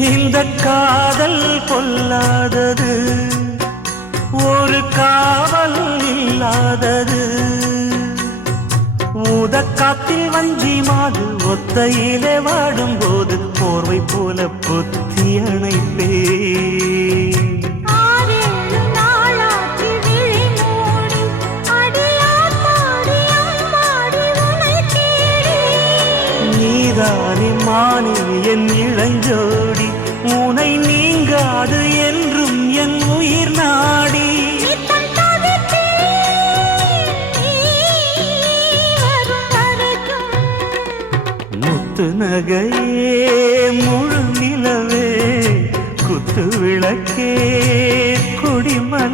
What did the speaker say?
இந்த காதல் கொல்லாதது, ஒரு காவல் இல்லாதது. ஊதக்காத்தில் வஞ்சி மாது ஒத்தையிலே வாடும்போது போர்வை போல பொத்தி அணைப்பே. நீதானே மானே என் இளஞ்சோடி, உனை நீங்காது என்றும் என் உயிர் நாடி. முத்து நகையே முழு நிலவே குத்து விளக்கே கொடிமல